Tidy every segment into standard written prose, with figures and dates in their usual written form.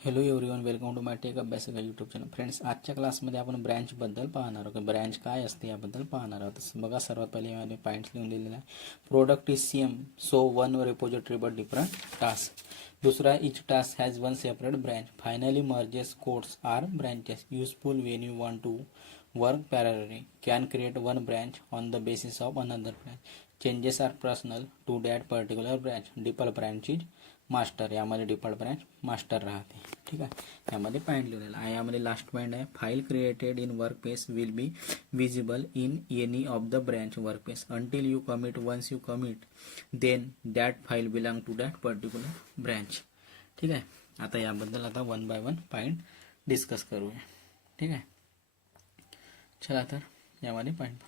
Hello everyone, welcome to my tech अभ्यासिका YouTube channel. Friends, आजच्या क्लासमध्ये आपण ब्रँचबद्दल पाहणार आहोत. ब्रँच काय असते याबद्दल पाहणार आहोत. बघा, सर्वात पहिले यामध्ये पॉईंट्स लिहून दिलेले आहे. Product is same, so one repository but different task. दुसरा, each task has one separate branch. Finally merges codes are branches. Useful when you want to work parallelly. Can create one branch on the basis of another branch. Changes are personal to that particular branch. Default branch is master. यामध्ये default branch master राहते. ठीक आहे, यामध्ये point लिहिलेला आहे. यामध्ये last point आहे, file created in workspace will be visible in any of the branch workspace until you commit. Once you commit then that file belong to that particular branch. ठीक आहे, आता याबद्दल आता one by one point discuss करूया. ठीक आहे, चला तर यामध्ये पॉईंट.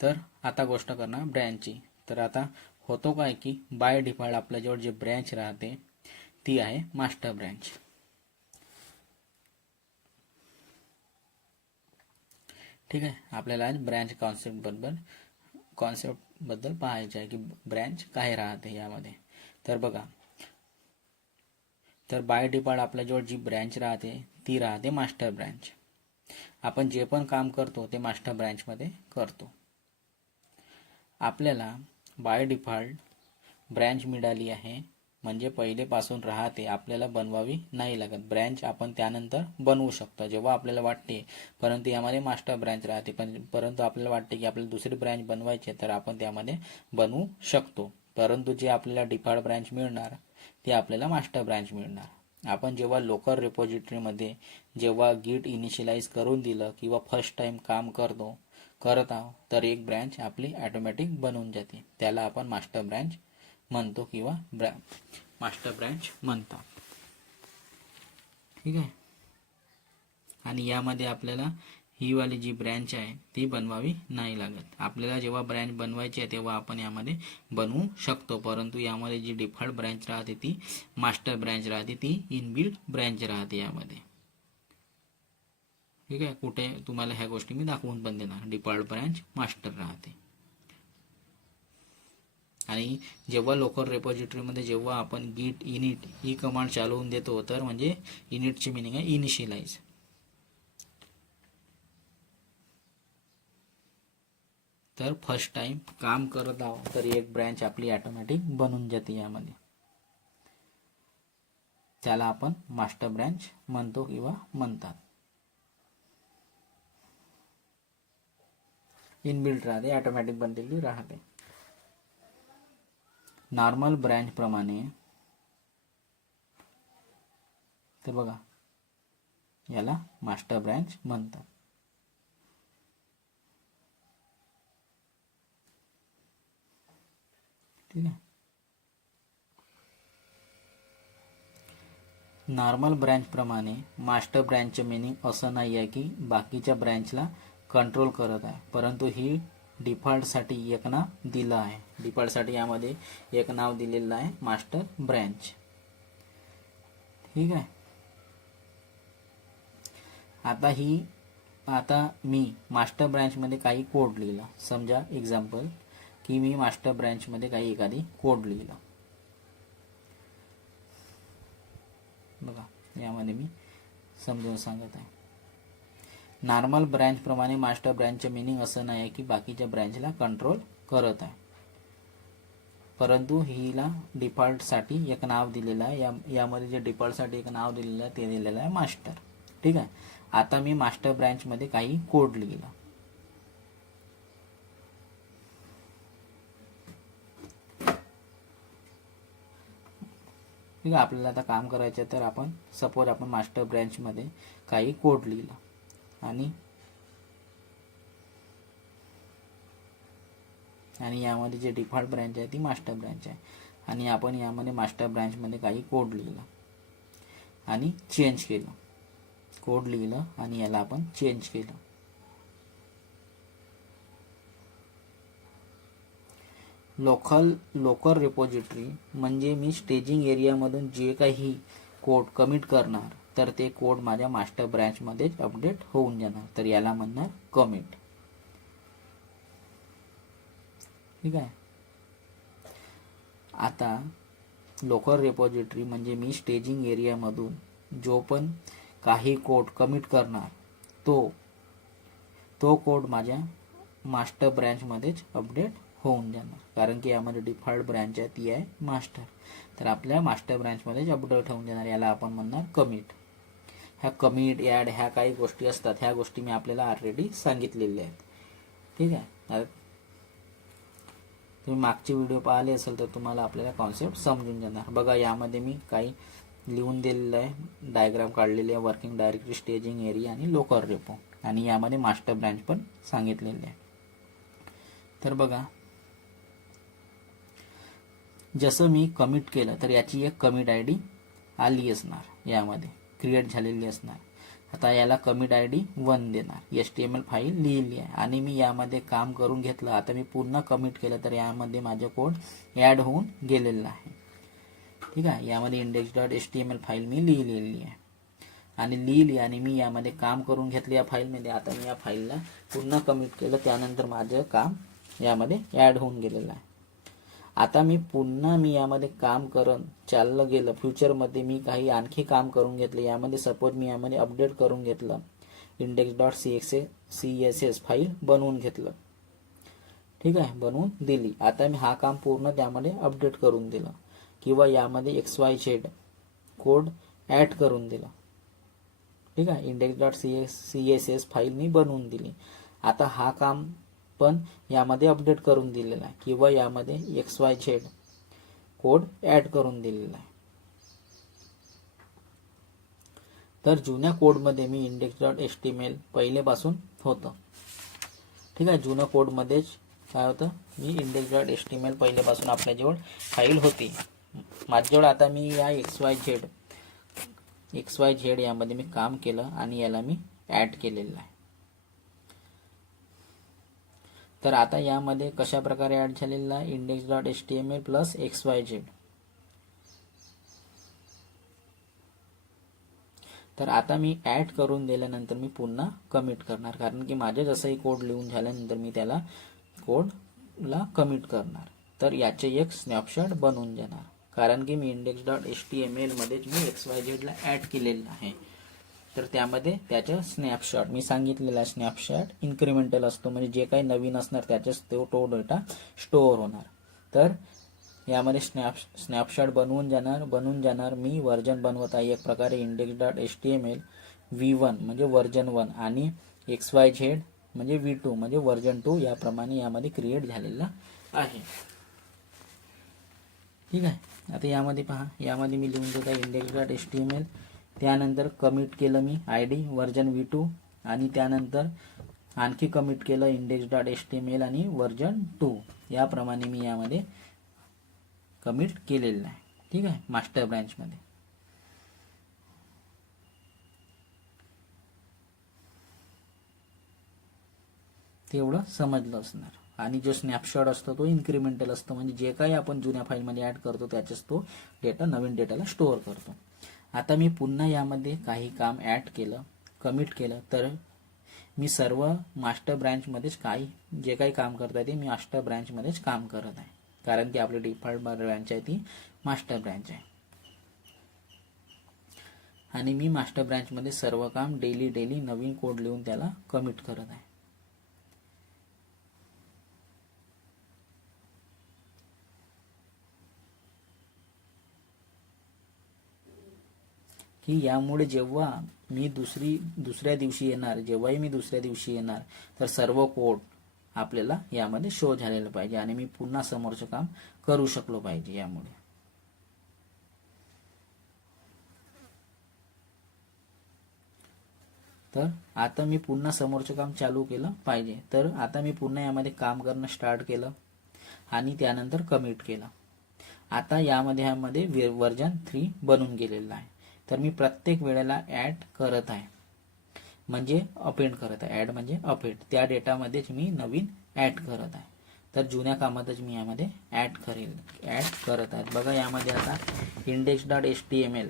तर आता गोष्ट करणार ब्रँचची. तर आता होतो काय की बाय डिफॉल्ट आपल्याजवळ जे ब्रँच राहते ती आहे मास्टर ब्रँच. ठीक आहे, आपल्याला आज ब्रँच कॉन्सेप्ट बद्दल पाहायचे आहे की ब्रँच काय राहते यामध्ये. तर बघा, तर बाय डिफॉल्ट आपल्याजवळ जी ब्रँच राहते ती राहते मास्टर ब्रँच. आपण जे पण काम करतो ते मास्टर ब्रँचमध्ये करतो. आपल्याला बाय डिफॉल्ट ब्रँच मिळाली आहे म्हणजे पहिलेपासून राहते, आपल्याला बनवावी नाही लागत. ब्रँच आपण त्यानंतर बनवू शकतो जेव्हा आपल्याला वाटते. परंतु यामध्ये मास्टर ब्रँच राहते, परंतु आपल्याला वाटते की आपल्याला दुसरी ब्रँच बनवायची तर आपण त्यामध्ये बनवू शकतो. परंतु जे आपल्याला डिफॉल्ट ब्रँच मिळणार ते आपल्याला मास्टर ब्रँच मिळणार. आपण जेव्हा लोकल रिपॉझिटरीमध्ये जेव्हा गिट इनिशियलाइज करून दिलं किंवा फर्स्ट टाइम काम करत आहोत तर एक ब्रँच आपली ऑटोमॅटिक बनवून जाते. त्याला आपण मास्टर ब्रँच म्हणतो किंवा मास्टर ब्रँच म्हणतात. ठीक आहे, आणि यामध्ये आपल्याला ही वाली जी ब्रँच आहे ती बनवावी नाही लागत. आपल्याला जेव्हा ब्रँच बनवायची आहे तेव्हा आपण यामध्ये बनवू शकतो. परंतु यामध्ये जी डिफॉल्ट ब्रँच राहते ती मास्टर ब्रँच राहते, ती इनबिल्ट ब्रँच राहते यामध्ये. ठीक आहे, कुठे तुम्हाला ह्या गोष्टी मी दाखवून पण देणार. डिफॉल्ट ब्रँच मास्टर राहते. आणि जेव्हा लोकल रिपॉझिटरीमध्ये जेव्हा आपण गिट इनिट ही कमांड चालवून देतो तर म्हणजे इनिटची मिनिंग आहे इनिशियलाइज. तर फर्स्ट टाइम काम करत आहोत तर एक ब्रँच आपली ऑटोमॅटिक बनून जाते यामध्ये. त्याला आपण मास्टर ब्रँच म्हणतो किंवा म्हणतात. इनबिल्ट राहते, ऑटोमॅटिक बनलेली राहते. नॉर्मल ब्रँच प्रमाणे तर बघा याला मास्टर ब्रँच म्हणतात. ठीक आहे, नॉर्मल ब्रँच प्रमाणे मास्टर ब्रँचचे मिनिंग असं नाही आहे की बाकीच्या ब्रँचला कंट्रोल करत आहे, परंतु ही डिफॉल्टसाठी एक नाव दिलं आहे. डिफॉल्टसाठी यामध्ये एक नाव दिलेलं आहे मास्टर ब्रँच. ठीक आहे, आता मी मास्टर ब्रँचमध्ये काही कोड लिहिला. समजा एक्झाम्पल की मी मास्टर ब्रँचमध्ये काही एखादी कोड लिहिला. बघा, यामध्ये मी समजून सांगत आहे. नॉर्मल ब्रँच प्रमाणे मास्टर ब्रँचचे मिनिंग असं नाही आहे की बाकीच्या ब्रँचला कंट्रोल करत आहे, परंतु हिला डिफॉल्टसाठी एक नाव दिलेलं आहे. यामध्ये जे डिफॉल्टसाठी एक नाव दिलेलं आहे ते दिलेलं आहे मास्टर. ठीक आहे, आता मी मास्टर ब्रँचमध्ये काही कोड लिहिला. ठीक आहे, आपल्याला आता काम करायचं तर आपण सपोज आपण मास्टर ब्रँचमध्ये काही कोड लिहिला आणि यामध्ये जे डिफॉल्ट ब्रँच आहे ती मास्टर ब्रँच आहे. आणि आपण यामध्ये मास्टर ब्रँचमध्ये काही कोड लिहिला आणि चेंज केलं. कोड लिहिलं आणि याला आपण चेंज केलं. लोकल रिपॉझिटरी म्हणजे मी स्टेजिंग एरियामधून जे काही कोड कमिट करणार तर ते कोड माझ्या मास्टर ब्रँचमध्येच अपडेट होऊन जाणार, तर याला म्हणणार कमिट. ठीक आहे, आता लोकल रिपॉझिटरी म्हणजे मी स्टेजिंग एरियामधून जो पण काही कोड कमिट करणार तो कोड माझ्या मास्टर ब्रँचमध्येच अपडेट होऊन जाणार, कारण की यामध्ये डिफॉल्ट ब्रँच आहे ती आहे मास्टर. तर आपल्या मास्टर ब्रँचमध्येच अपडेट होऊन जाणार, याला आपण म्हणणार कमिट. ह्या कमिट ॲड ह्या काही गोष्टी असतात, ह्या गोष्टी मी आपल्याला ऑलरेडी सांगितलेल्या आहेत. ठीक आहे, तुम्ही मागचे व्हिडिओ पाहिले असेल तर तुम्हाला आपल्याला कॉन्सेप्ट समजून जाणार. बघा यामध्ये मी काही लिहून दिलेलं आहे, डायग्राम काढलेली आहे, वर्किंग डायरेक्टरी, स्टेजिंग एरिया आणि लोकल रेपो, आणि यामध्ये मास्टर ब्रँच पण सांगितलेले आहे. तर बघा जसं मी कमिट केलं तर याची एक कमिट आय डी आली असणार, यामध्ये क्रिएट झालेली असणार. आता याला कमिट आय डी 1 देणार. HTML फाईल लिहिली आहे आणि मी यामध्ये काम करून घेतलं. आता मी पुन्हा कमिट केलं तर यामध्ये माझा कोड ॲड होऊन गेलेला आहे. ठीक आहे, यामध्ये index.html फाईल मी लिहिलेली आहे आणि लिहिली आणि मी यामध्ये काम करून घेतले या फाईलमध्ये. आता मी या फाईलला पुन्हा कमिट केलं, त्यानंतर माझं काम यामध्ये ॲड होऊन गेलेलं आहे. आता मी पुन्हा यामध्ये काम करून चाललं गेलं, फ्युचरमध्ये मी काही आणखी काम करून घेतलं. यामध्ये सपोज मी यामध्ये अपडेट करून घेतलं, index.css फाईल बनवून घेतलं. ठीक आहे, बनवून दिली. आता मी हा काम पूर्ण त्यामध्ये अपडेट करून दिलं, किंवा यामध्ये XYZ कोड ॲड करून दिला. ठीक आहे, index.css फाईल मी बनवून दिली. आता हा काम पण यामध्ये अपडेट करून दिलेला आहे, किंवा यामध्ये XYZ कोड ॲड करून दिलेला आहे. तर जुन्या कोडमध्ये मी index.html पहिलेपासून होतं. ठीक आहे, जुन्या कोडमध्येच काय होतं, मी index.html पहिलेपासून आपल्याजवळ फाईल होती माझ्याजवळ. आता मी या XYZ यामध्ये मी काम केलं आणि याला मी ॲड केलेलं आहे. तर आता यामध्ये कशा प्रकारे ॲड झालेला आहे, index.html प्लस XYZ. तर आता मी ॲड करून दिल्यानंतर मी पुन्हा कमिट करणार, कारण की माझे जसंही कोड लिहून झाल्यानंतर मी त्याला कोडला कमिट करणार. तर याचे एक स्नॅपशॉट बनवून जाणार, कारण की मी index.html मध्येच मी XYZ ला ॲड केलेलं आहे. तर त्यामध्ये त्याचं स्नॅपशॉट मी सांगितलेला आहे. स्नॅपशॉट इन्क्रिमेंटल असतो, म्हणजे जे काही नवीन असणार त्याच्याच तो डेटा स्टोअर होणार. तर यामध्ये स्नॅपशॉट बनवून जाणार. मी व्हर्जन बनवत आहे एक प्रकारे index.html v1 म्हणजे व्हर्जन 1 आणि XYZ म्हणजे v2 म्हणजे व्हर्जन 2, याप्रमाणे यामध्ये क्रिएट झालेला आहे. ठीक आहे, आता यामध्ये पहा, यामध्ये मी लिहून देत आहे index.html, त्यानंतर कमिट केलं मी ID व्हर्जन v2 आणि त्यानंतर आणखी कमिट केलं index.html आणि व्हर्जन 2, याप्रमाणे मी यामध्ये कमिट केलेलं आहे. ठीक आहे, मास्टर ब्रँचमध्ये. तेवढं समजलं असणार. आणि जो स्नॅपशॉट असतो तो इन्क्रिमेंटल असतो, म्हणजे जे काही आपण जुन्या फाईलमध्ये ॲड करतो त्याच्याच तो डेटा नवीन डेटाला स्टोअर करतो. आता मी पुन्हा यामध्ये काही काम ॲड केलं, कमिट केलं, तर मी सर्व मास्टर ब्रँचमध्येच जे काही काम करता ते मी मास्टर ब्रँचमध्येच काम करत आहे, कारण की आपली डिफॉल्ट ब्रँच आहे ती मास्टर ब्रँच आहे. आणि मी मास्टर ब्रँचमध्ये सर्व काम डेली नवीन कोड लिहून त्याला कमिट करत आहे. की यामुळे जेव्हा मी दुसऱ्या दिवशी येणार, तर सर्व कोड आपल्याला यामध्ये शो झालेलं पाहिजे आणि मी पुन्हा समोरचं काम करू शकलो पाहिजे यामुळे. तर आता मी पुन्हा समोरचं काम चालू केलं पाहिजे. तर आता मी पुन्हा यामध्ये काम करणं स्टार्ट केलं आणि त्यानंतर कमिट केलं. आता यामध्ये व्हर्जन 3 बनून गेलेलं आहे. तर मी प्रत्येक वेळेला ॲड करत आहे, म्हणजे अपेंड करत आहे. ॲड म्हणजे अपेंड, त्या डेटामध्येच मी नवीन ॲड करत आहे. तर जुन्या कामातच मी यामध्ये ॲड करत आहे. बघा यामध्ये आता index.html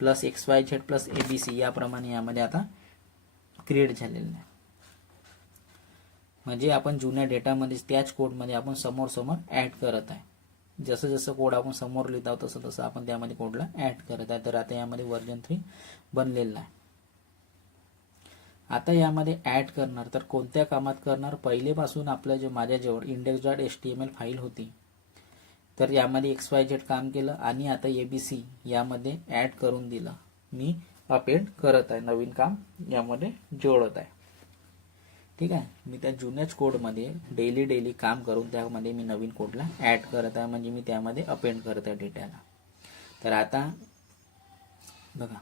plus XYZ plus ABC याप्रमाणे यामध्ये आता क्रिएट झालेलं आहे. म्हणजे आपण जुन्या डेटामध्ये त्याच कोडमध्ये आपण समोर ॲड करत आहे. जसं जसं कोड आपण समोर लिहित आहोत तसं तसं आपण त्यामध्ये कोडला ॲड करत आहे. तर आता यामध्ये व्हर्जन 3 बनलेलं आहे. आता यामध्ये ॲड करणार तर कोणत्या कामात करणार, पहिलेपासून आपल्या जे माझ्याजवळ index.html फाईल होती तर यामध्ये XYZ काम केलं आणि आता ABC यामध्ये ॲड करून दिलं. मी अपेंड करत आहे, नवीन काम यामध्ये जोडत आहे. ठीक आहे, मी त्या जुन्याच कोडमध्ये डेली काम करून त्यामध्ये मी नवीन कोडला ॲड करत आहे, म्हणजे मी त्यामध्ये अपेंड करत आहे डेटाला. तर आता बघा,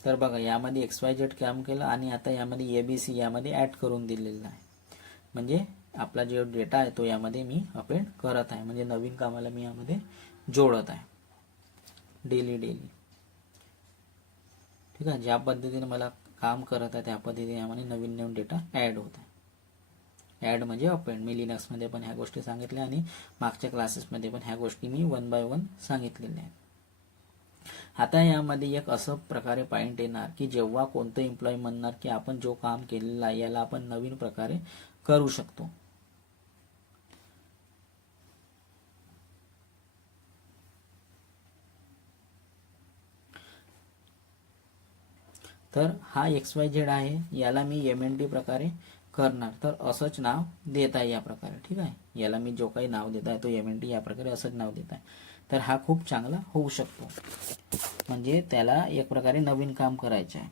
तर बघा यामध्ये XYZ काम केलं आणि आता यामध्ये ABC यामध्ये ॲड करून दिलेलं आहे. म्हणजे आपला जो डेटा आहे तो यामध्ये मी अपेंड करत आहे, म्हणजे नवीन कामाला मी यामध्ये जोडत आहे डेली. ठीक आहे, ज्या पद्धतीने मला काम करत आहे त्या पद्धतीने यामध्ये नवीन डेटा ॲड होत आहे. ॲड म्हणजे अपेंड. मी लिनक्समध्ये पण ह्या गोष्टी सांगितल्या आणि मागच्या क्लासेसमध्ये पण ह्या गोष्टी मी 1 बाय 1 सांगितलेल्या आहेत. आता यामध्ये एक असं प्रकारे पॉईंट येणार की जेव्हा कोणतं एम्प्लॉई म्हणणार की आपण जो काम केलेलं आहे याला आपण नवीन प्रकारे करू शकतो. तर हा XYZ आहे, याला मी MNT प्रकारे करणार. तर असंच नाव देत आहे या प्रकारे. ठीक आहे, याला मी जो काही नाव देत आहे तो MNT या प्रकारे असंच नाव देत आहे. तर हा खूप चांगला होऊ शकतो, म्हणजे त्याला एक प्रकारे नवीन काम करायचं आहे,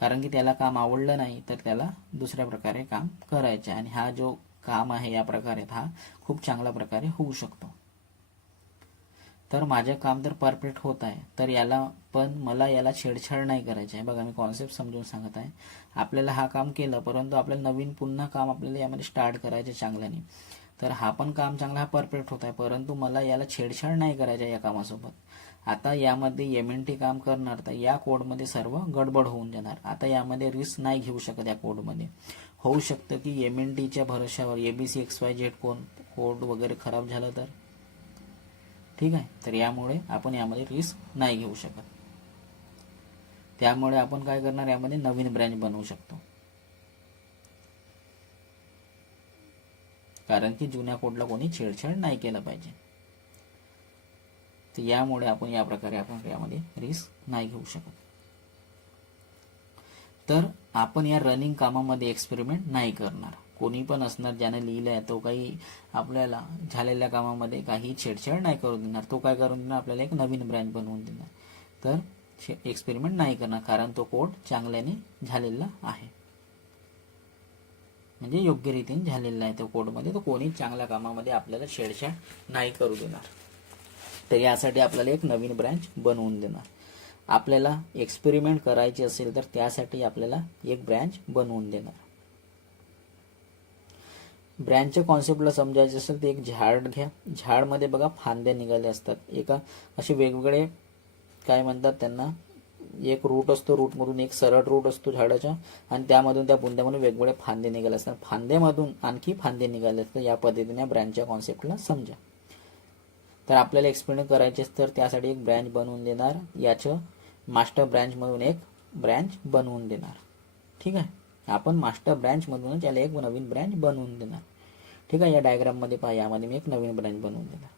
कारण की त्याला काम आवडलं नाही तर त्याला दुसऱ्या प्रकारे काम करायचं आहे. आणि हा जो काम आहे या प्रकारे हा खूप चांगल्या प्रकारे होऊ शकतो. तर माझे काम तर परफेक्ट होत आहे, तर याला पण मला याला छेडछाड नाही करायची आहे. बघा, मी कॉन्सेप्ट समजून सांगत आहे. आपल्याला हा काम केलं, परंतु आपल्याला नवीन पुन्हा काम आपल्याला यामध्ये स्टार्ट करायचे चांगल्याने. तर हा पण काम चांगला, हा परफेक्ट होत आहे, परंतु मला याला छेडछाड नाही करायची आहे या कामासोबत. आता यामध्ये MNT काम करणार तर या कोडमध्ये सर्व गडबड होऊन जाणार. आता यामध्ये रिस्क नाही घेऊ शकत. या कोडमध्ये होऊ शकतं की MNTच्या भरोश्यावर ABC XYZ कोड वगैरे खराब झालं तर. ठीक आहे, तर यामुळे आपण यामध्ये रिस्क नाही घेऊ शकत. त्यामुळे आपण काय करणार, यामध्ये नवीन ब्रँच बनवू शकतो, कारण की जुन्या कोडला कोणी छेडछाड नाही केलं पाहिजे. तर यामुळे आपण या प्रकारे आपण यामध्ये रिस्क नाही घेऊ शकत. तर आपण या रनिंग कामामध्ये एक्सपेरिमेंट नाही करणार. कोणी पण असणार ज्याने लिहिलं आहे तो काही आपल्याला झालेल्या कामामध्ये काही छेडछाड नाही करू देणार. तो काय करून देणार, आपल्याला एक नवीन ब्रँच बनवून देणार. तर एक्सपेरिमेंट नाही करणार, कारण तो कोड चांगल्याने झालेला आहे, म्हणजे योग्य रीतीने झालेला आहे. तो कोडमध्ये तो कोणी चांगल्या कामामध्ये आपल्याला छेडछाड नाही करू देणार. तर यासाठी आपल्याला एक नवीन ब्रँच बनवून देणार. आपल्याला एक्सपेरिमेंट करायचे असेल तर त्यासाठी आपल्याला एक ब्रँच बनवून देणार. ब्रँचच्या कॉन्सेप्टला समजायचे असेल तर एक झाड घ्या. झाडमध्ये बघा फांद्या निघाले असतात, एका असे वेगवेगळे काय म्हणतात त्यांना, एक रूट असतो, रूटमधून एक सरळ रूट असतो झाडाच्या, आणि त्यामधून त्या बुंद्यामधून वेगवेगळे फांदे निघाले असतात, फांद्यामधून आणखी फांदे निघाले असतात. या पद्धतीने ब्रँचच्या कॉन्सेप्टला समजा. तर आपल्याला एक्सपेरिमेंट करायचे तर त्यासाठी एक ब्रँच बनवून देणार. याचं मास्टर ब्रँचमधून एक ब्रँच बनवून देणार. ठीक आहे, आपण मास्टर ब्रँचमधूनच याला एक नवीन ब्रँच बनवून देणार. ठीक आहे, या डायग्राममध्ये पहा, यामध्ये मी एक नवीन ब्रँच बनवून देणार.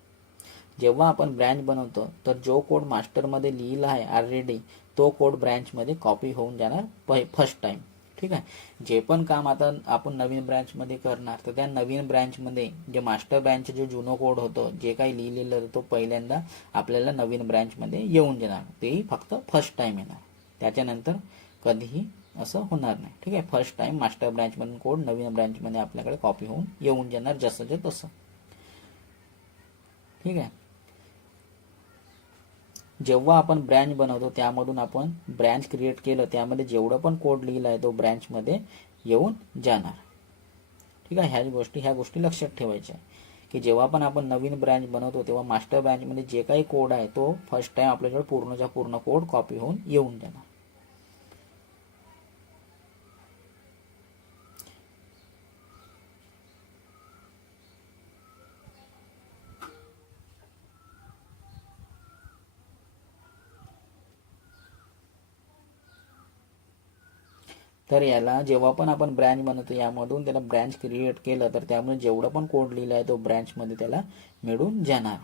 जेव्हा आपण ब्रँच बनवतो तर जो कोड मास्टरमध्ये लिहिला आहे ऑलरेडी तो कोड ब्रँचमध्ये कॉपी होऊन जाणार फर्स्ट टाइम. ठीक आहे, जे पण काम आता आपण नवीन ब्रँचमध्ये करणार तर त्या नवीन ब्रँचमध्ये जे मास्टर ब्रँचचे जो जुनं कोड होतं, जे काही लिहिलेलं तो पहिल्यांदा आपल्याला नवीन ब्रँचमध्ये येऊन जाणार. तेही फक्त फर्स्ट टाइम येणार, त्याच्यानंतर कधीही असं होणार नाही. ठीक आहे, फर्स्ट टाइम मास्टर ब्रँचमधून कोड नवीन ब्रँचमध्ये आपल्याकडे कॉपी होऊन येऊन जाणार, जसंच्या तसं. ठीक आहे, जेव्हा आपण ब्रँच बनवतो त्यामधून आपण ब्रँच क्रिएट केलं, त्यामध्ये जेवढं पण कोड लिहिला आहे तो ब्रँचमध्ये येऊन जाणार. ठीक आहे, ह्या गोष्टी लक्षात ठेवायच्या की जेव्हा पण आपण नवीन ब्रँच बनवतो तेव्हा मास्टर ब्रँचमध्ये जे काही कोड आहे तो फर्स्ट टाइम आपल्याकडे पूर्णच्या पूर्ण कोड कॉपी होऊन येऊन जाणार. तर याला जेव्हा पण आपण ब्रँच बनवतो यामधून त्याला ब्रँच क्रिएट केलं तर त्यामुळे जेवढं पण कोड लिहिलं आहे तो ब्रँचमध्ये त्याला मिळून जाणार.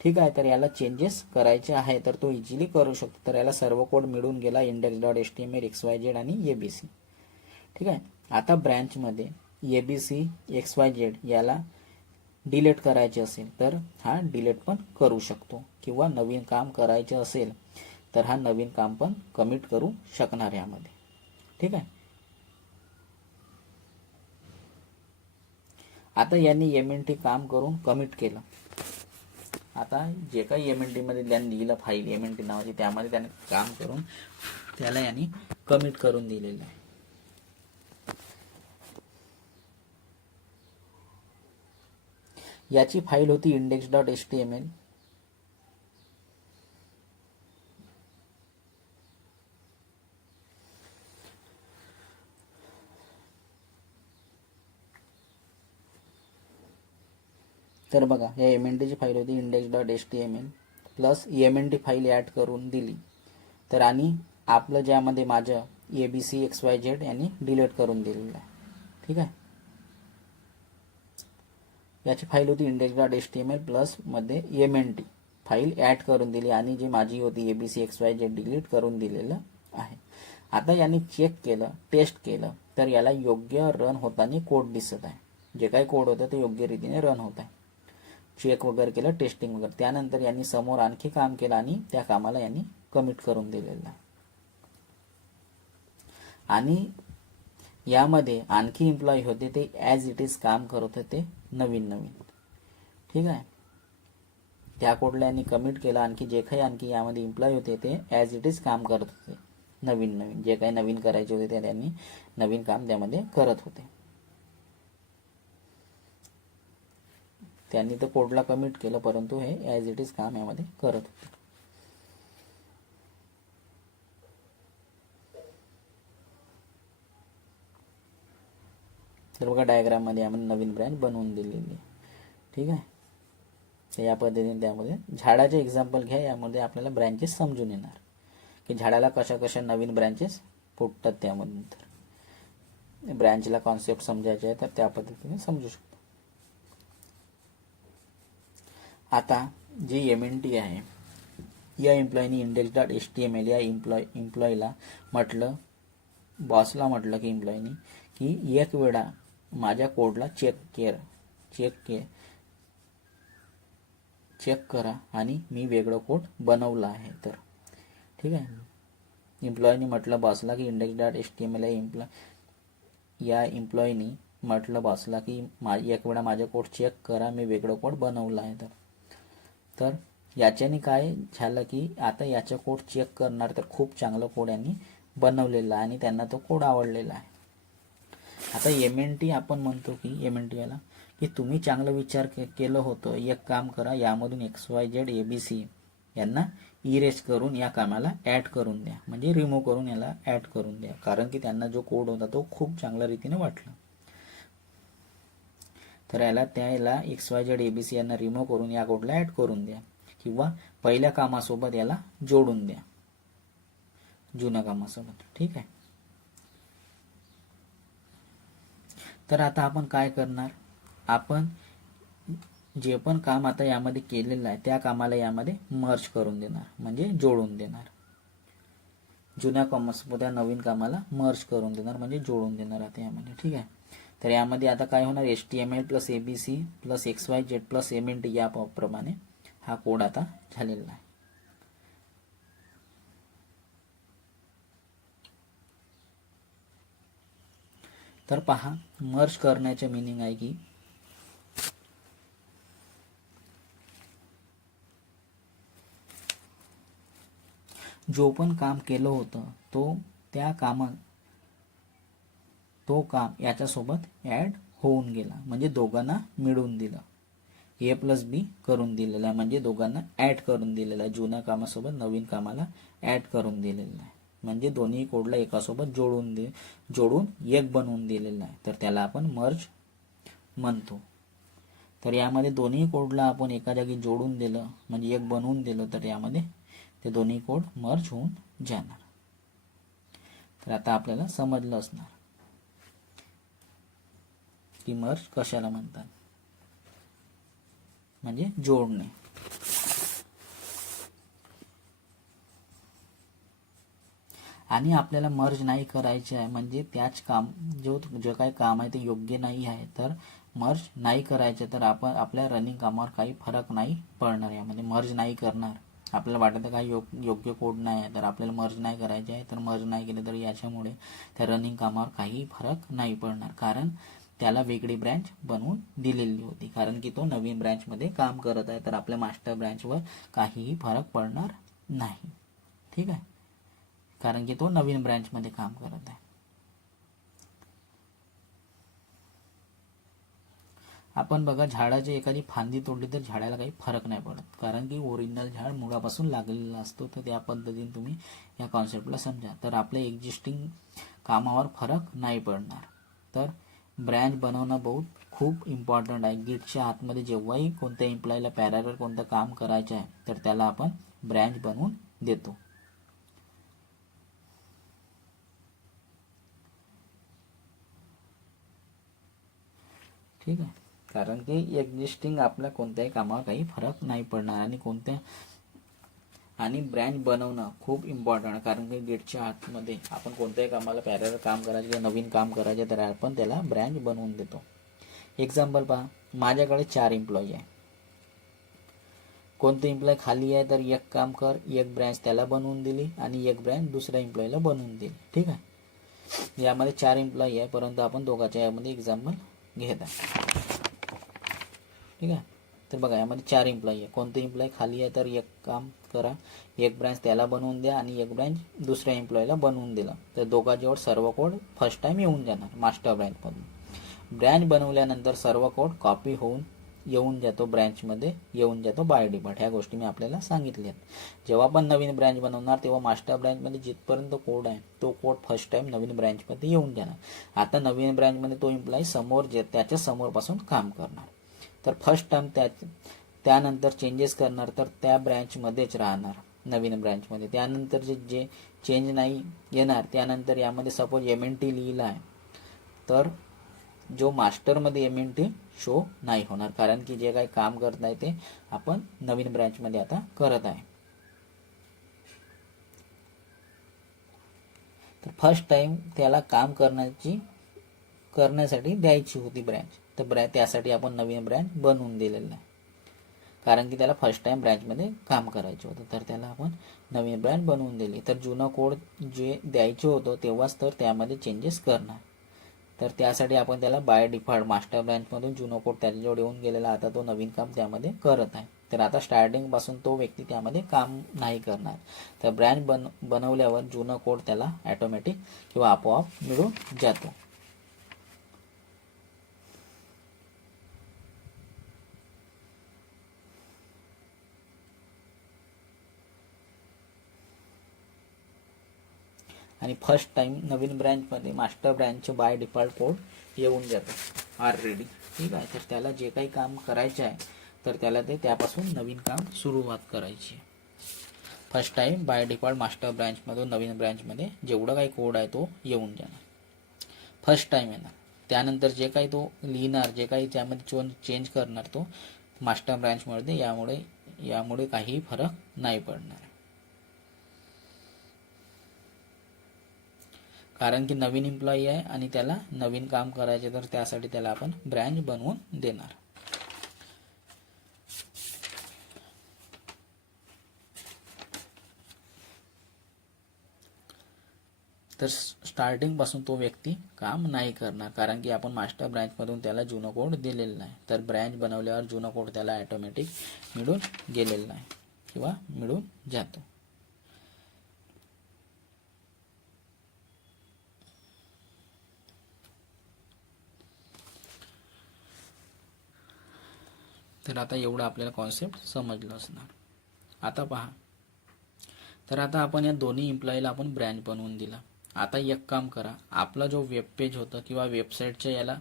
ठीक आहे. तर याला चेंजेस करायचे आहे तर तो इझिली करू शकतो. तर याला सर्व कोड मिळून गेला index.html XYZ आणि ABC. ठीक आहे. आता ब्रँचमध्ये ABC XYZ याला डिलीट करायचे असेल तर हा डिलीट पण करू शकतो किंवा नवीन काम करायचे असेल तर हा नवीन काम पण कमिट करू शकणार यामध्ये. ठीक आहे. आता यांनी MNT काम करून कमिट केलं. आता जे काही MNT मध्ये त्यांनी लिहिलं फाईल MNT नावाची त्यामध्ये त्याने काम करून त्याला यांनी कमिट करून दिलेलं आहे. याची फाईल होती index.html. तर बघा या MNT ची फाईल होती index.html plus MNT file add करून दिली तर आणि आपलं ज्यामध्ये माझं ABC XYZ यांनी डिलीट करून दिलेलं आहे. ठीक आहे. याची फाईल होती index.html प्लस मध्ये MNT फाईल ॲड करून दिली आणि जी माझी होती ABC XYZ डिलीट करून दिलेलं आहे. आता यांनी चेक केलं टेस्ट केलं तर याला योग्य रन होताना कोड दिसत आहे. जे काही कोड होतं ते योग्य रीतीने रन होत आहे. चेक वगैरे केलं टेस्टिंग वगैरे त्यानंतर यांनी समोर आणखी काम केलं आणि त्या कामाला यांनी कमिट करून दिलेलं आहे. आणि यामध्ये आणखी एम्प्लॉई होते ते ॲज इट इज काम करत होते नवीन. ठीक आहे. त्या कोडला यांनी कमिट केलं. आणखी जे काही आणखी यामध्ये एम्प्लॉई होते ते ॲज इट इज काम करत होते नवीन जे काही नवीन करायचे होते ते त्यांनी नवीन काम त्यामध्ये करत होते. त्यांनी तर कोडला कमिट केलं परंतु हे ॲज इट इज काम यामध्ये करत होते. तर बघा डायग्राम मध्ये आम्ही नवीन ब्रँच बनवून दिलेली. ठीक आहे. तर या पद्धतीने त्यामध्ये झाडाचे एक्झाम्पल घ्या. यामध्ये आपल्याला ब्रँचेस समजून येणार की झाडाला कशा कशा नवीन ब्रँचेस फुटतात. त्यामधून तर ब्रँचला कॉन्सेप्ट समजायचे आहे तर त्या पद्धतीने समजू शकतो. आता जे MNT आहे या एम्प्लॉईनी index.html या एम्प्लॉईला म्हटलं बॉसला म्हटलं की एम्प्लॉईनी की एक वेळा माझ्या कोडला चेक करा आणि मी वेगळं कोड बनवलं आहे तर. ठीक आहे. एम्प्लॉईनी म्हटलं बॉसला की index.html या एम्प्लॉईनी म्हटलं बॉसला की एक वेळा माझा कोड चेक करा मी वेगळं कोड बनवलं आहे तर याच्याने काय झालं की आता याचा कोड चेक करणार तर खूप चांगलं कोड यांनी बनवलेला आणि त्यांना तो कोड आवडलेला आहे. आता MNT आपण म्हणतो की MNT याला की तुम्ही चांगलं विचार केलं होतं एक काम करा यामधून XYZ ABC यांना इरेज करून या कामाला ॲड करून द्या म्हणजे रिमूव्ह करून याला ॲड करून द्या कारण की त्यांना जो कोड होता तो खूप चांगल्या रीतीने वाटला. तर याला त्याला XYZ ABC यांना रिमूव्ह करून या कोडला ॲड करून द्या किंवा पहिल्या कामासोबत याला जोडून द्या जुन्या कामासोबत. ठीक आहे. तर आता आपण काय करणार आपण जे पण काम आता यामध्ये केलेलं आहे त्या कामाला यामध्ये मर्ज करून देणार म्हणजे जोडून देणार. जुन्या कामासोबत या नवीन कामाला मर्ज करून देणार म्हणजे जोडून देणार आता यामध्ये. ठीक आहे. तर यामध्ये आता काय होणार HTML plus ABC plus XYZ plus MNT याप्रमाणे हा कोड आता झालेला आहे. तर पहा मर्ज करण्याचे मीनिंग आहे की जो पण काम केलं होतं तो काम याच्यासोबत ॲड होऊन गेला म्हणजे दोघांना मिळून दिलं. A प्लस B करून दिलेला आहे म्हणजे दोघांना ॲड करून दिलेला आहे. जुन्या कामासोबत नवीन कामाला ॲड करून दिलेलं आहे म्हणजे दोन्ही कोडला एकासोबत जोडून एक बनवून दिलेलं आहे तर त्याला आपण मर्ज म्हणतो. तर यामध्ये दोन्ही कोडला आपण एका जागी जोडून दिलं म्हणजे एक बनवून दिलं तर यामध्ये ते दोन्ही कोड मर्ज होऊन जाणार. तर आता आपल्याला समजलं असणार की मर्ज कशाला म्हणतात, म्हणजे जोडणे. आणि आपल्याला मर्ज नाही करायचे आहे म्हणजे त्याच काम जे काही काम आहे ते योग्य नाही आहे तर मर्ज नाही करायचे, तर आपण आपल्या रनिंग कामावर काही फरक नाही पडणार. यामध्ये मर्ज नाही करणार, आपल्याला वाटतं काही योग्य कोड नाही आहे तर आपल्याला मर्ज नाही करायचे आहे, तर मर्ज नाही केले तर याच्यामुळे त्या रनिंग कामावर काही फरक नाही पडणार, कारण त्याला वेगळी ब्रँच बनवून दिलेली होती. कारण की तो नवीन ब्रँचमध्ये काम करत आहे, तर आपल्या मास्टर ब्रँचवर काहीही फरक पडणार नाही. ठीक आहे, कारण की तो नवीन ब्रँचमध्ये काम करत आहे. आपण बघा, झाडाची एखादी फांदी तोडली तर झाडाला काही फरक नाही पडत, कारण की ओरिजिनल झाड मुळापासून लागलेलं असतो. तर त्या पद्धतीने तुम्ही या कॉन्सेप्टला समजा, तर आपल्या एक्झिस्टिंग कामावर फरक नाही पडणार. तर ब्रँच बनवणं खूप इम्पॉर्टंट आहे. गिटच्या आतमध्ये जेव्हाही कोणत्या एम्प्लॉईला पॅरलल कोणतं काम करायचं आहे तर त्याला आपण ब्रँच बनवून देतो. ठीक आहे, कारण की एक्झिस्टिंग आपल्या कोणत्याही कामावर काही फरक नाही पडणार. आणि ब्रँच बनवणं खूप इम्पॉर्टंट आहे, कारण की गेटच्या आतमध्ये आपण कोणत्याही कामाला पॅरलल काम करायचे किंवा नवीन काम करायचे तर आपण त्याला ब्रँच बनवून देतो. एक्झाम्पल पहा, माझ्याकडे 4 एम्प्लॉई आहे. कोणतं एम्प्लॉय खाली आहे तर एक काम कर, एक ब्रँच त्याला बनवून दिली आणि एक ब्रँच दुसऱ्या एम्प्लॉईला बनवून दिली. ठीक आहे, यामध्ये 4 एम्प्लॉई आहे, परंतु आपण दोघांच्या यामध्ये एक्झाम्पल घेत आहे. ठीक आहे, तर बघा यामध्ये 4 एम्प्लॉई आहे. कोणतं एम्प्लॉय खाली आहे तर एक काम करा, एक ब्रँच त्याला बनवून द्या आणि एक ब्रँच दुसऱ्या एम्प्लॉईला बनवून दिलं, तर दोघांजवळ सर्व कोड फर्स्ट टाइम येऊन जाणार मास्टर ब्रँचमधून. ब्रँच बनवल्यानंतर सर्व कोड कॉपी होऊन येऊन जातो, ब्रँचमध्ये येऊन जातो बाय डिफॉल्ट. ह्या गोष्टी मी आपल्याला सांगितल्या. जेव्हा आपण नवीन ब्रँच बनवणार तेव्हा मास्टर ब्रँचमध्ये जिथपर्यंत कोड आहे तो कोड फर्स्ट टाइम नवीन ब्रँचमध्ये येऊन जाणार. आता नवीन ब्रँचमध्ये तो एम्प्लॉई समोर त्याच्या समोरपासून काम करणार, तर फर्स्ट टाइम त्यानंतर चेंजेस करणार तर त्या ब्रँचमध्येच राहणार नवीन ब्रँचमध्ये. त्यानंतर जे चेंज नाही येणार, त्यानंतर यामध्ये सपोज MNT लिहिला आहे तर जो मास्टरमध्ये MNT शो नाही होणार, कारण की जे काही काम करत आहे ते आपण नवीन ब्रँचमध्ये आता करत आहे. तर फर्स्ट टाइम त्याला काम करण्यासाठी द्यायची होती ब्रँच, तर त्यासाठी आपण नवीन ब्रँच बनवून दिलेलं आहे, कारण की त्याला फर्स्ट टाइम ब्रँचमध्ये काम करायचं होतं, तर त्याला आपण नवीन ब्रँच बनवून दिली. तर जुनं कोड जे द्यायचं होतं तेव्हाच तर त्यामध्ये चेंजेस करणार, तर त्यासाठी आपण त्याला बाय डिफॉल्ट मास्टर ब्रँचमधून जुनं कोड त्याच्याजवळ येऊन गेलेला, आता तो नवीन काम त्यामध्ये करत आहे. तर आता स्टार्टिंगपासून तो व्यक्ती त्यामध्ये काम नाही करणार, तर ब्रँच बनवल्यावर जुनं कोड त्याला ॲटोमॅटिक किंवा आपोआप मिळून जातो. आणि फर्स्ट टाइम नवीन ब्रँचमध्ये मास्टर ब्रँचचे बाय डिफॉल्ट कोड येऊन जातो ऑलरेडी. ठीक आहे, तर त्याला जे काही काम करायचे आहे तर त्याला त्यापासून नवीन काम सुरुवात करायची. First time by default master ब्रँचमधून नवीन ब्रँचमध्ये जेवढं काही कोड आहे तो येऊन जाणार, फर्स्ट टाइम येणार. त्यानंतर जे काही तो लिहिणार, जे काही त्यामध्ये चेंज करणार तो मास्टर ब्रँचमध्ये, यामुळे काही फरक नाही पडणार, कारण की नवीन एम्प्लॉई आहे आणि त्याला नवीन काम करायचे, तर त्यासाठी त्याला आपण ब्रँच बनवून देणार. तर स्टार्टिंग पासून तो व्यक्ती काम नाही करणार, कारण की आपण मास्टर ब्रँचमधून त्याला जुनं कोड दिलेलं नाही, तर ब्रँच बनवल्यावर जुनं कोड त्याला ॲटोमॅटिक मिळून गेलेलं नाही किंवा मिळून जातो. तर आता एवढं आपल्याला कॉन्सेप्ट समजलं असणार. आता पहा, तर आता आपण या दोन्ही एम्प्लॉईला आपण ब्रँच बनवून दिला. आता एक काम करा, आपला जो वेब पेज होता किंवा वेबसाईटच्या याला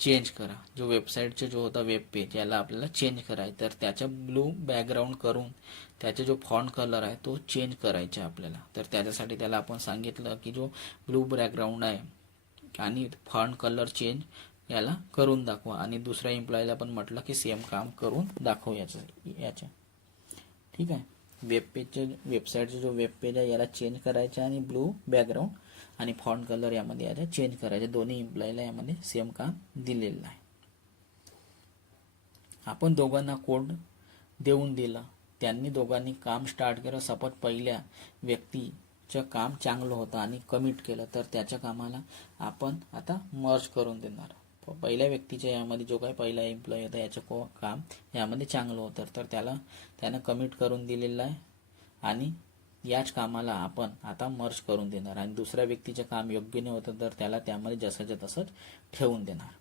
चेंज करा. जो वेबसाईटचा जो होता वेब पेज याला आपल्याला चेंज करायचं, तर त्याच्या ब्लू बॅकग्राऊंड करून त्याचा जो फॉन्ट कलर आहे तो चेंज करायचा आपल्याला. तर त्याच्यासाठी त्याला आपण सांगितलं की जो ब्लू बॅकग्राऊंड आहे आणि फॉन्ट कलर चेंज याला करून दाखवा. आणि दुसऱ्या एम्प्लॉईला पण म्हटलं की सेम काम करून दाखव याच्या. ठीक आहे. वेबसाईटचा जो वेब पेज आहे याला चेंज करायचा आणि ब्लू बॅकग्राऊंड आणि फॉन्ट कलर यामध्ये याला चेंज करायचे. दोन्ही एम्प्लॉईला यामध्ये सेम काम दिलेलं आहे. आपण दोघांना कोड देऊन दिला, त्यांनी दोघांनी काम स्टार्ट केलं. सपोज पहिल्या व्यक्तीचं काम चांगलं होतं आणि कमिट केलं, तर त्याच्या कामाला आपण आता मर्ज करून देणार. पहिल्या व्यक्तीच्या यामध्ये जो काही पहिला एम्प्लॉई होता याचं काम यामध्ये चांगलं होतं, तर त्यानं कमिट करून दिलेलं आहे आणि याच कामाला आपण आता मर्ज करून देणार. आणि दुसऱ्या व्यक्तीचं काम योग्य नाही होतं तर त्याला त्यामध्ये जसंच्या तसंच ठेवून देणार.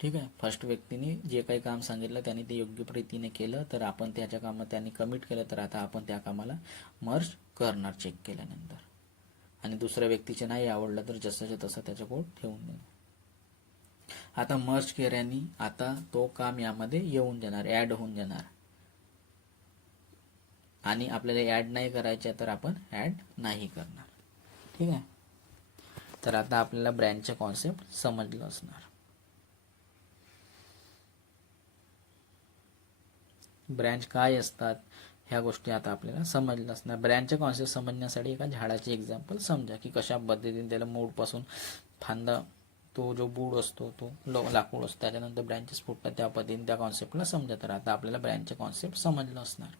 ठीक आहे. फर्स्ट व्यक्तीने जे काही काम सांगितलं त्याने ते योग्य रीतीने केलं, तर आपण त्याच्या कामात त्यांनी कमिट केलं, तर आता आपण त्या कामाला मर्ज करणार चेक केल्यानंतर. आणि दुसऱ्या व्यक्तीचे नाही आवडलं तर जसंच्या तसं त्याचा कोड ठेवून देणार. आता मर्ज केल्याने आता तो काम यामध्ये येऊन जाणार, ऍड होऊन जाणार. आणि आपल्याला ऍड नाही करायचं तर आपण ऍड नाही करणार. ठीक आहे. तर आता आपल्याला ब्रँचचा कॉन्सेप्ट समजलं असणार. ब्रँच काय असतात ह्या गोष्टी आता आपल्याला समजलं असणार. ब्रँचचा कॉन्सेप्ट समजण्यासाठी एका झाडाचे एक्झाम्पल समजा की कशा पद्धतीने त्याला मूळपासून फांदा, तो जो बूड असतो तो लाकूड असतो, त्याच्यानंतर ब्रँचेस फुटतात, त्या पद्धतीने त्या कॉन्सेप्टला समजा. तर आता आपल्याला ब्रँचचा कॉन्सेप्ट समजलं असणार.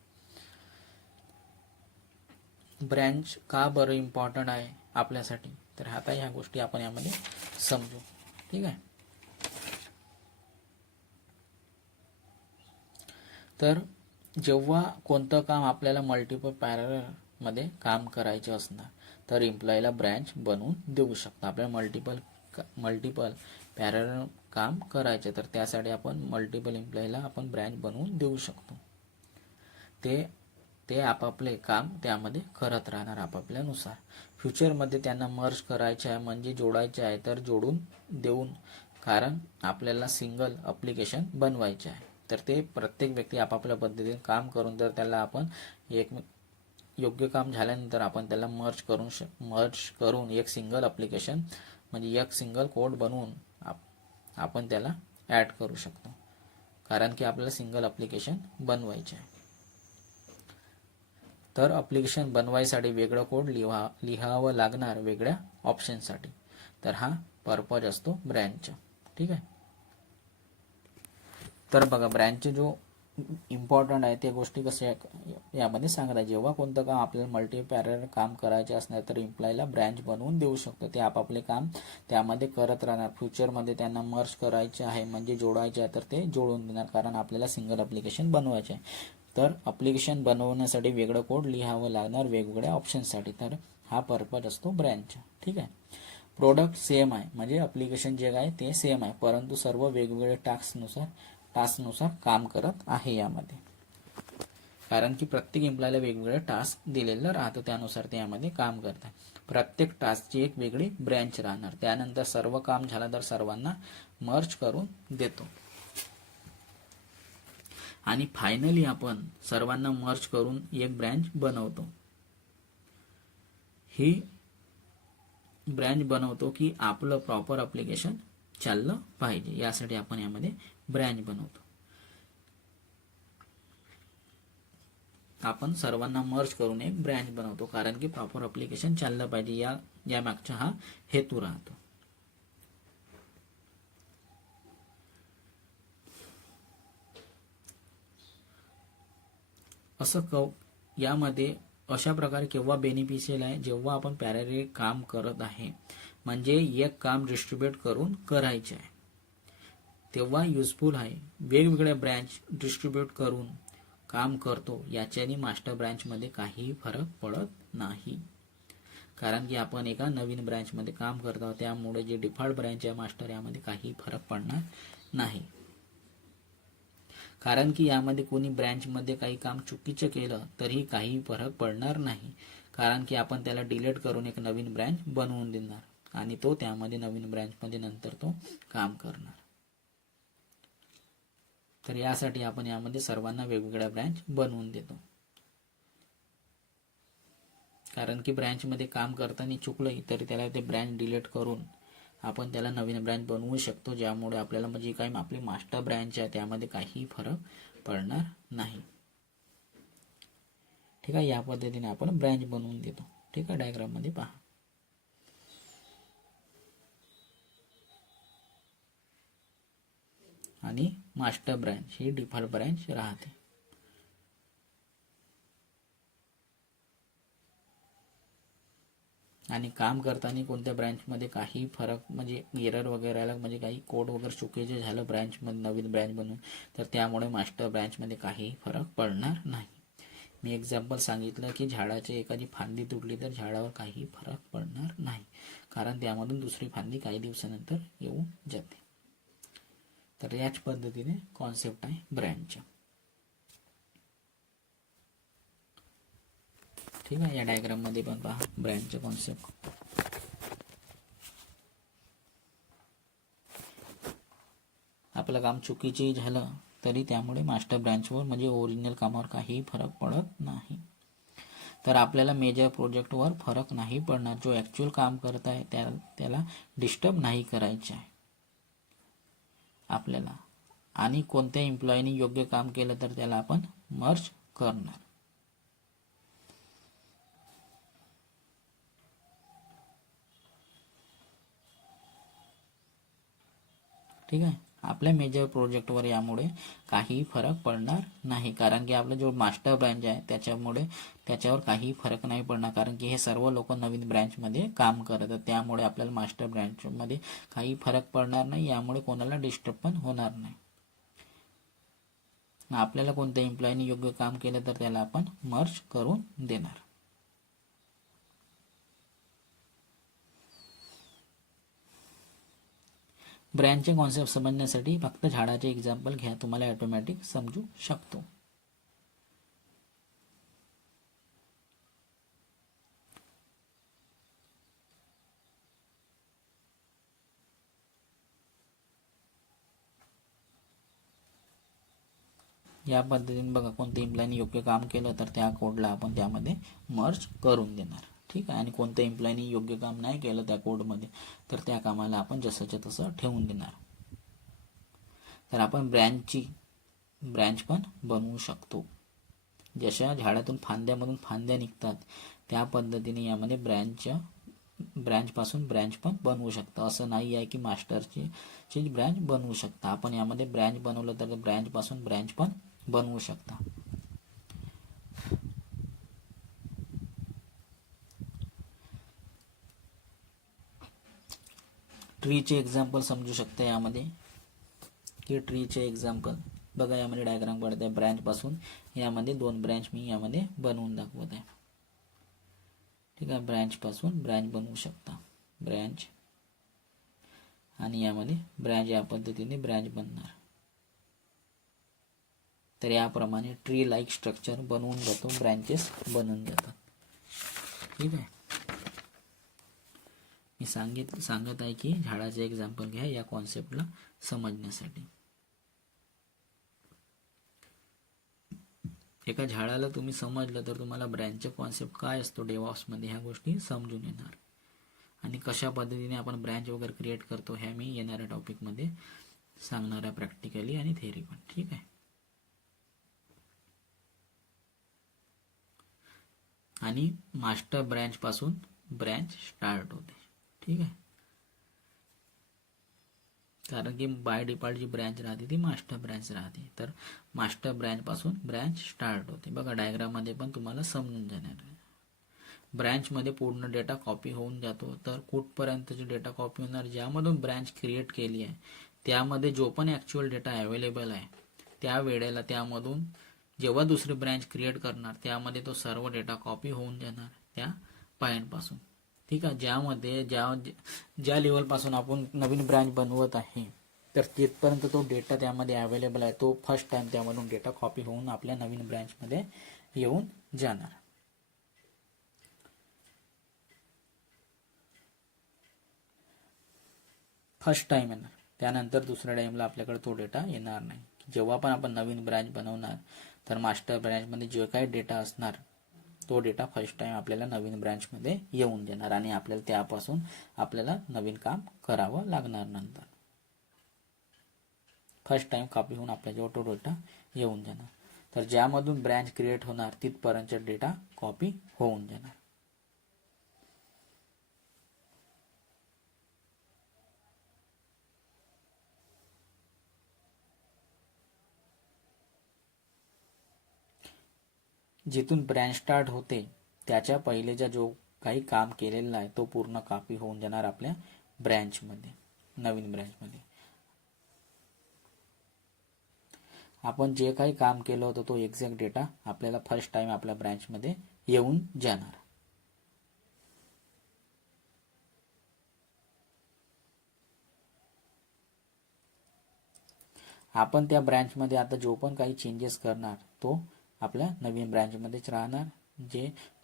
ब्रँच का बरं इम्पॉर्टंट आहे आपल्यासाठी, तर आता ह्या गोष्टी आपण यामध्ये समजू. ठीक आहे. तर जेव्हा कोणतं काम आपल्याला मल्टिपल पॅरलल मध्ये काम करायचे असणार तर एम्प्लॉईला ब्रँच बनवून देऊ शकतो. आपल्याला मल्टिपल पॅरलल काम करायचे तर त्यासाठी आपण मल्टिपल एम्प्लॉईला आपण ब्रँच बनवून देऊ शकतो. ते आपापले काम त्यामध्ये करत राहणार आपापल्यानुसार. फ्युचरमध्ये त्यांना मर्ज करायचे आहे म्हणजे जोडायचे आहे तर जोडून देऊन, कारण आपल्याला सिंगल ॲप्लिकेशन बनवायचे आहे. तर ते प्रत्येक व्यक्ती आपापल्या पद्धतीने काम करून तर त्याला आपण योग्य काम झाल्यानंतर आपण त्याला मर्ज करून एक सिंगल ॲप्लिकेशन म्हणजे एक सिंगल कोड बनवून आपण त्याला ॲड करू शकतो, कारण की आपल्याला सिंगल ॲप्लिकेशन बनवायचे आहे. तर ॲप्लिकेशन बनवायसाठी वेगळं कोड लिहावं लागणार वेगळ्या ऑप्शनसाठी. तर हा पर्पज असतो ब्रँचचा. ठीक आहे. तर बघा ब्रँचचे जो इम्पॉर्टंट आहे त्या गोष्टी कशा यामध्ये सांगत आहे. जेव्हा कोणतं काम आपल्याला मल्टीपॅरलल काम करायचे असणार तर एम्प्लॉईला ब्रँच बनवून देऊ शकतो. ते आपापले काम त्यामध्ये करत राहणार. फ्युचरमध्ये त्यांना मर्ज करायचे आहे म्हणजे जोडायचे आहे तर ते जोडून देणार, कारण आपल्याला सिंगल ॲप्लिकेशन बनवायचे आहे. तर ॲप्लिकेशन बनवण्यासाठी वेगळं कोड लिहावं लागणार वेगवेगळ्या ऑप्शनसाठी. तर हा पर्पज असतो ब्रँचचा. ठीक आहे. प्रोडक्ट सेम आहे म्हणजे ॲप्लिकेशन जे आहे ते सेम आहे, परंतु सर्व वेगवेगळे टास्कनुसार काम करत आहे यामध्ये, कारण की प्रत्येक एम्प्लॉईला वेगवेगळं टास्क दिलेलं राहतं, त्यानुसार ते यामध्ये काम करतात. प्रत्येक टास्कची एक वेगळी ब्रँच राहणार. त्यानंतर सर्व काम झालं तर सर्वांना मर्ज करून देतो आणि फायनली आपण सर्वांना मर्ज करून एक ब्रँच बनवतो. ही ब्रँच बनवतो की आपलं प्रॉपर ॲप्लिकेशन चाललं पाहिजे, यासाठी आपण यामध्ये ब्रँच बनवतो. आपण सर्वांना मर्ज करून एक ब्रँच बनवतो, कारण की प्रॉपर ॲप्लिकेशन चाललं पाहिजे, या मागचा हा हेतू राहतो. यामध्ये अशा प्रकारे केव्हा बेनिफिशियल आहे, जेव्हा आपण पॅरलल काम करत आहे म्हणजे एक काम डिस्ट्रीब्यूट करून करायचे आहे तेव्हा युजफुल आहे. वेगवेगळ्या ब्रँच डिस्ट्रीब्यूट करून काम करतो याच्याने मास्टर ब्रँचमध्ये काही फरक पडत नाही, कारण की आपण एका नवीन ब्रँचमध्ये काम करतो, त्यामुळे जे डिफॉल्ट ब्रँच आहे मास्टर यामध्ये काही फरक पडणार नाही. कारण की यामध्ये कोणी ब्रँचमध्ये काही काम चुकीचं केलं तरी काही फरक पडणार नाही, कारण की आपण त्याला डिलीट करून एक नवीन ब्रँच बनवून देणार, आणि तो त्यामध्ये नवीन ब्रँचमध्ये नंतर तो काम करणार. तर यासाठी आपण यामध्ये सर्वांना वेगवेगळ्या ब्रँच बनवून देतो. कारण की ब्रँचमध्ये काम करताना चुकलंही तरी त्याला ते ब्रँच डिलीट करून आपण त्याला नवीन ब्रँच बनवू शकतो, ज्यामुळे आपल्याला म्हणजे काही आपली मास्टर ब्रँच आहे त्यामध्ये काही फरक पडणार नाही. ठीक आहे, या पद्धतीने आपण ब्रँच बनवून देतो. ठीक आहे, डायग्राममध्ये पहा. आणि मास्टर ब्रँच ही डिफॉल्ट ब्रँच राहते. आणि काम करताना कोणत्या ब्रँचमध्ये काही फरक म्हणजे एरर वगैरे आला, म्हणजे काही कोड वगैरे चुकीचे झालं ब्रँचमध्ये नवीन ब्रँच बनवून, तर त्यामुळे मास्टर ब्रँचमध्ये काही फरक पडणार नाही. मी एक्झाम्पल सांगितलं की झाडाची एखादी फांदी तुटली तर झाडावर काही फरक पडणार नाही, कारण त्यामधून दुसरी फांदी काही दिवसानंतर येऊन जाते. तर याच पद्धतीने कॉन्सेप्ट आहे ब्रँचचा. ठीक आहे, या डायग्राममध्ये पण पहा ब्रँचचा कॉन्सेप्ट. आपलं काम चुकीचंही झालं तरी त्यामुळे मास्टर ब्रँचवर म्हणजे ओरिजिनल कामावर काही फरक पडत नाही. तर आपल्याला मेजर प्रोजेक्टवर फरक नाही पडणार. जो ॲक्च्युअल काम करत आहे त्याला डिस्टर्ब नाही करायचे आहे आपल्याला. आणि कोणत्या एम्प्लॉईने योग्य काम केलं तर त्याला आपण मर्ज करणार. ठीक आहे, आपल्या मेजर प्रोजेक्टवर यामुळे काही फरक पडणार नाही, कारण की आपला जो मास्टर ब्रँच आहे त्याच्यावर काही फरक नाही पडणार, कारण की हे सर्व लोक नवीन ब्रँचमध्ये काम करतात. त्यामुळे आपल्याला मास्टर ब्रँचमध्ये काही फरक पडणार नाही, यामुळे कोणाला डिस्टर्ब पण होणार नाही. आपल्याला कोणत्या एम्प्लॉईने योग्य काम केलं तर त्याला आपण मर्ज करून देणार. ब्रँचचे कॉन्सेप्ट समजण्यासाठी फक्त झाडाचे एक्झाम्पल घ्या, तुम्हाला ऑटोमॅटिक समजू शकतो. या पद्धतीने बघा, कोणत्या एम्प्लॉईने योग्य काम केलं तर त्या कोडला आपण त्यामध्ये मर्ज करून देणार. ठीक आहे, आणि कोणत्या एम्प्लॉईने योग्य काम नाही केलं त्या कोडमध्ये तर त्या कामाला आपण जसंच्या तसं ठेवून देणार. तर आपण ब्रँच पण बनवू शकतो. जशा झाडातून फांद्यामधून फांद्या निघतात त्या पद्धतीने यामध्ये ब्रँचपासून ब्रँच पण बनवू शकता. असं नाही आहे की मास्टरची ब्रँच बनवू शकता. आपण यामध्ये ब्रँच बनवलं तर ब्रँचपासून ब्रँच पण बनवू शकता. ट्रीचे एक्झाम्पल समजू शकता यामध्ये, की ट्रीचे एक्झाम्पल बघा, यामध्ये डायग्राम काढत आहे. ब्रँचपासून यामध्ये 2 ब्रँच मी यामध्ये बनवून दाखवत आहे. ठीक आहे, ब्रँचपासून ब्रँच बनवू शकता, ब्रँच आणि यामध्ये ब्रँच या पद्धतीने ब्रँच बनणार. तर याप्रमाणे ट्री लाईक स्ट्रक्चर बनवून जातो, ब्रँचेस बनवून जातात. ठीक आहे, मी सांगत आहे की झाडाचे एक्झाम्पल घ्या या कॉन्सेप्टला समजण्यासाठी. एका झाडाला तुम्ही समजलं तर तुम्हाला ब्रँचचा कॉन्सेप्ट काय असतो डेव्हऑप्समध्ये ह्या गोष्टी समजून येणार. आणि कशा पद्धतीने आपण ब्रँच वगैरे क्रिएट करतो ह्या मी येणाऱ्या टॉपिकमध्ये सांगणार आहे, प्रॅक्टिकली आणि थेअरी पण. ठीक आहे, आणि मास्टर ब्रँच पासून ब्रँच स्टार्ट होते. ठीक आहे, कारण की बाय डिफॉल्ट जी ब्रँच राहते ती मास्टर ब्रँच राहते. तर मास्टर ब्रँच पासून ब्रँच स्टार्ट होते. बघा डायग्राममध्ये पण तुम्हाला समजून जाणार. ब्रँचमध्ये पूर्ण डेटा कॉपी होऊन जातो. तर कुठपर्यंतची डेटा कॉपी होणार, ज्यामधून ब्रँच क्रिएट केली आहे त्यामध्ये जो पण ॲक्च्युअल डेटा अवेलेबल आहे त्या वेळेला त्यामधून जेव्हा दुसरी ब्रँच क्रिएट करणार त्यामध्ये तो सर्व डेटा कॉपी होऊन जाणार त्या पॉईंटपासून. ठीक आहे, ज्यामध्ये ज्या लेवलपासून आपण नवीन ब्रँच बनवत आहे तर तिथपर्यंत तो डेटा त्यामध्ये अवेलेबल आहे, तो फर्स्ट टाइम त्यामधून डेटा कॉपी होऊन आपल्या नवीन ब्रँचमध्ये येऊन जाणार. फर्स्ट टाइम येणार, त्यानंतर दुसऱ्या टाइमला आपल्याकडे तो डेटा येणार नाही. जेव्हा पण आपण नवीन ब्रँच बनवणार तर मास्टर ब्रँचमध्ये जे काही डेटा असणार तो डेटा फर्स्ट टाइम आपल्याला नवीन ब्रँचमध्ये येऊन देणार आणि आपल्याला त्यापासून आपल्याला नवीन काम करावं लागणार. नंतर फर्स्ट टाइम कॉपी होऊन आपल्याजवळ तो डेटा येऊन जाणार. तर ज्यामधून ब्रँच क्रिएट होणार तिथपर्यंतचा डेटा कॉपी होऊन जाणार. जिथून ब्रँच स्टार्ट होते त्याच्या पहिलेचा जो काही काम केलेला आहे तो पूर्ण कॉपी होऊन जाणार आपल्या ब्रँचमध्ये, नवीन ब्रँचमध्ये. आपण जे काही काम केलं होतं तो एक्झॅक्ट डेटा आपल्याला फर्स्ट टाइम आपल्या ब्रँचमध्ये येऊन जाणार. आपण त्या ब्रँचमध्ये आता जो पण काही चेंजेस करणार तो आपल्या नवीन ब्रँचमध्येच राहणार.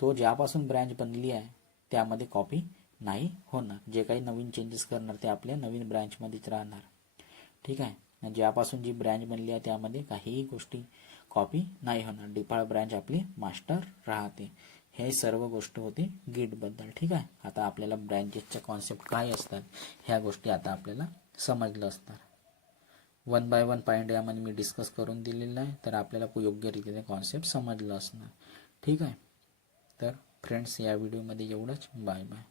तो ज्यापासून ब्रँच बनली आहे त्यामध्ये कॉपी नाही होणार. जे काही नवीन चेंजेस करणार ते आपल्या नवीन ब्रँचमध्येच राहणार. ठीक आहे. ज्यापासून जी ब्रँच बनली आहे त्यामध्ये काहीही गोष्टी कॉपी नाही होणार. डिफॉल्ट ब्रँच आपली मास्टर राहते. हे सर्व गोष्ट होती गिटबद्दल. ठीक आहे. आता आपल्याला ब्रँचेसच्या कॉन्सेप्ट काय असतात ह्या गोष्टी आता आपल्याला समजलं असणार. 1 बाय 1 पॉईंट यामध्ये मी डिस्कस करून दिलेला आहे, तर आपल्याला योग्य रीतीने कॉन्सेप्ट समजलं असणार. ठीक आहे. तर फ्रेंड्स या व्हिडिओमध्ये एवढंच. Bye bye.